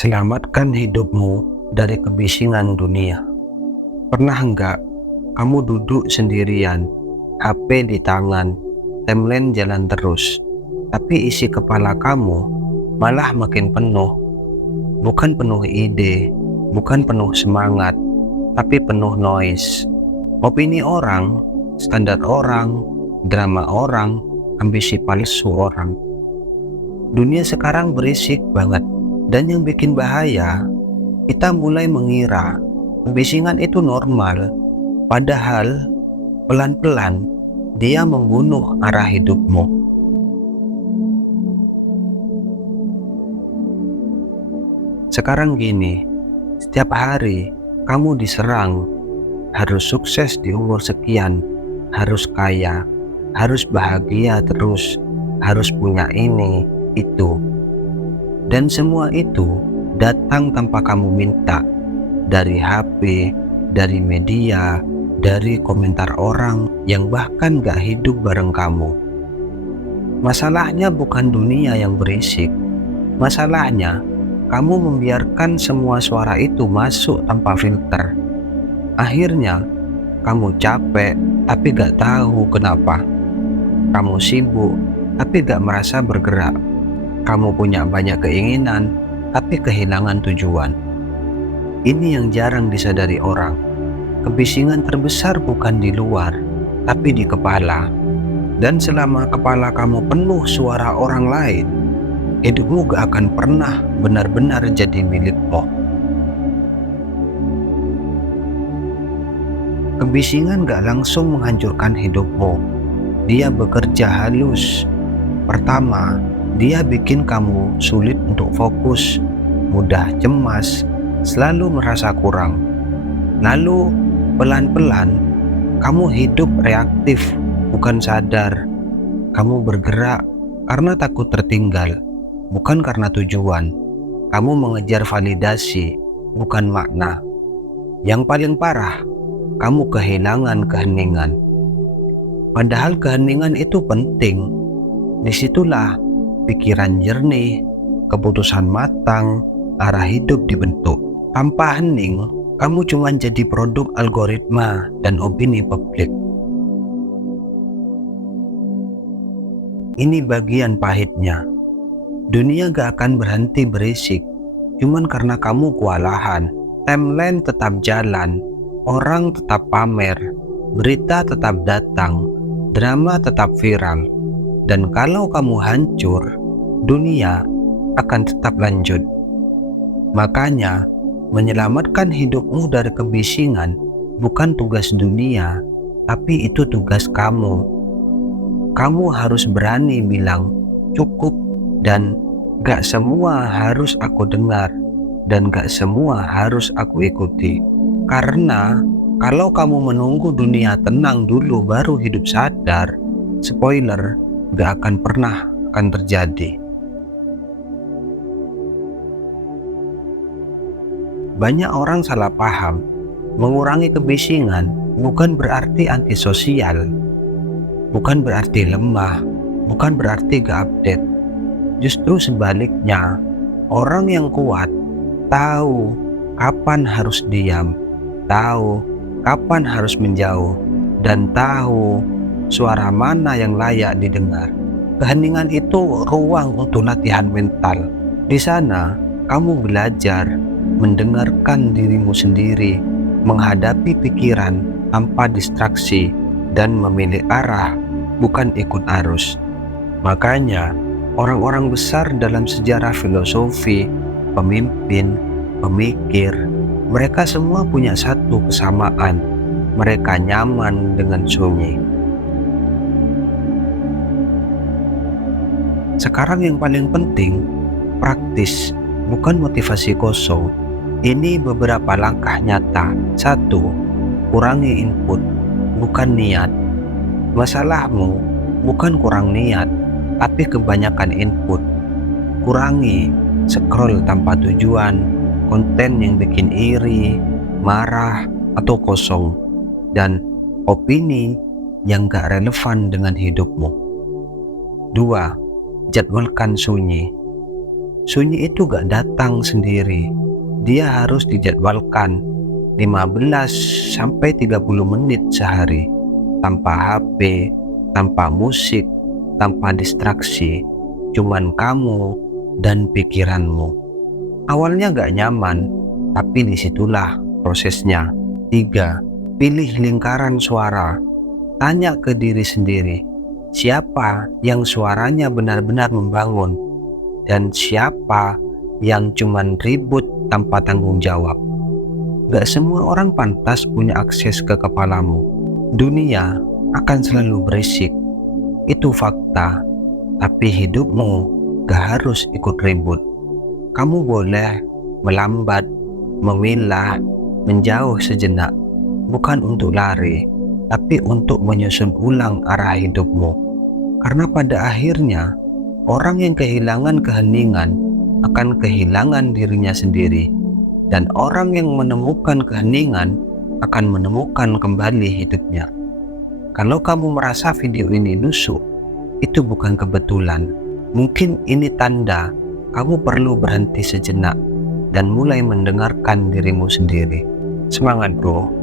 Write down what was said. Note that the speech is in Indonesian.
Selamatkan hidupmu dari kebisingan dunia. Pernah enggak kamu duduk sendirian, HP di tangan, timeline jalan terus, tapi isi kepala kamu malah makin penuh. Bukan penuh ide, bukan penuh semangat, tapi penuh noise. Opini orang, standar orang, drama orang, ambisi palsu orang. Dunia sekarang berisik banget. Dan yang bikin bahaya, kita mulai mengira kebisingan itu normal, padahal pelan-pelan dia membunuh arah hidupmu. Sekarang gini, setiap hari kamu diserang, harus sukses di umur sekian, harus kaya, harus bahagia terus, harus punya ini, itu. Dan semua itu datang tanpa kamu minta, dari HP, dari media, dari komentar orang yang bahkan gak hidup bareng kamu. Masalahnya bukan dunia yang berisik, masalahnya kamu membiarkan semua suara itu masuk tanpa filter. Akhirnya kamu capek tapi gak tahu kenapa. Kamu sibuk tapi gak merasa bergerak. Kamu punya banyak keinginan, tapi kehilangan tujuan. Ini yang jarang disadari orang. Kebisingan terbesar bukan di luar, tapi di kepala. Dan selama kepala kamu penuh suara orang lain, hidupmu gak akan pernah benar-benar jadi milikmu. Kebisingan gak langsung menghancurkan hidupmu. Dia bekerja halus. Pertama, dia bikin kamu sulit untuk fokus, mudah cemas, selalu merasa kurang. Lalu pelan-pelan kamu hidup reaktif, bukan sadar. Kamu bergerak karena takut tertinggal, bukan karena tujuan. Kamu mengejar validasi, bukan makna. Yang paling parah, kamu kehilangan keheningan. Padahal keheningan itu penting. Disitulah pikiran jernih, keputusan matang, arah hidup dibentuk. Tanpa hening, kamu cuma jadi produk algoritma dan opini publik. Ini bagian pahitnya. Dunia gak akan berhenti berisik, cuman karena kamu kewalahan. Timeline tetap jalan, orang tetap pamer, berita tetap datang, drama tetap viral. Dan kalau kamu hancur, dunia akan tetap lanjut. Makanya, menyelamatkan hidupmu dari kebisingan bukan tugas dunia, tapi itu tugas kamu. Kamu harus berani bilang cukup, dan gak semua harus aku dengar, dan gak semua harus aku ikuti. Karena kalau kamu menunggu dunia tenang dulu baru hidup sadar, spoiler, gak akan pernah terjadi. Banyak orang salah paham, mengurangi kebisingan bukan berarti antisosial, bukan berarti lemah, bukan berarti gak update. Justru sebaliknya, orang yang kuat tahu kapan harus diam, tahu kapan harus menjauh, dan tahu suara mana yang layak didengar. Keheningan itu ruang untuk latihan mental. Di sana, kamu belajar mendengarkan dirimu sendiri, menghadapi pikiran tanpa distraksi, dan memilih arah, bukan ikut arus. Makanya, orang-orang besar dalam sejarah filosofi, pemimpin, pemikir, mereka semua punya satu kesamaan. Mereka nyaman dengan sunyi. Sekarang yang paling penting, praktis, bukan motivasi kosong. Ini beberapa langkah nyata. 1. Kurangi input, bukan niat. Masalahmu bukan kurang niat, tapi kebanyakan input. Kurangi scroll tanpa tujuan, konten yang bikin iri, marah, atau kosong, dan opini yang gak relevan dengan hidupmu. 2. Jadwalkan sunyi. Sunyi itu gak datang sendiri. Dia harus dijadwalkan 15 sampai 30 menit sehari, tanpa HP, tanpa musik, tanpa distraksi, cuman kamu dan pikiranmu. Awalnya gak nyaman, tapi disitulah prosesnya. 3. Pilih lingkaran suara. Tanya ke diri sendiri, siapa yang suaranya benar-benar membangun, dan siapa yang cuman ribut tanpa tanggung jawab. Gak semua orang pantas punya akses ke kepalamu. Dunia akan selalu berisik, itu fakta. Tapi hidupmu gak harus ikut ribut. Kamu boleh melambat, memilah, menjauh sejenak, bukan untuk lari, tapi untuk menyusun ulang arah hidupmu. Karena pada akhirnya, orang yang kehilangan keheningan akan kehilangan dirinya sendiri, dan orang yang menemukan keheningan akan menemukan kembali hidupnya. Kalau kamu merasa video ini nusuk, itu bukan kebetulan. Mungkin ini tanda kamu perlu berhenti sejenak dan mulai mendengarkan dirimu sendiri. Semangat bro!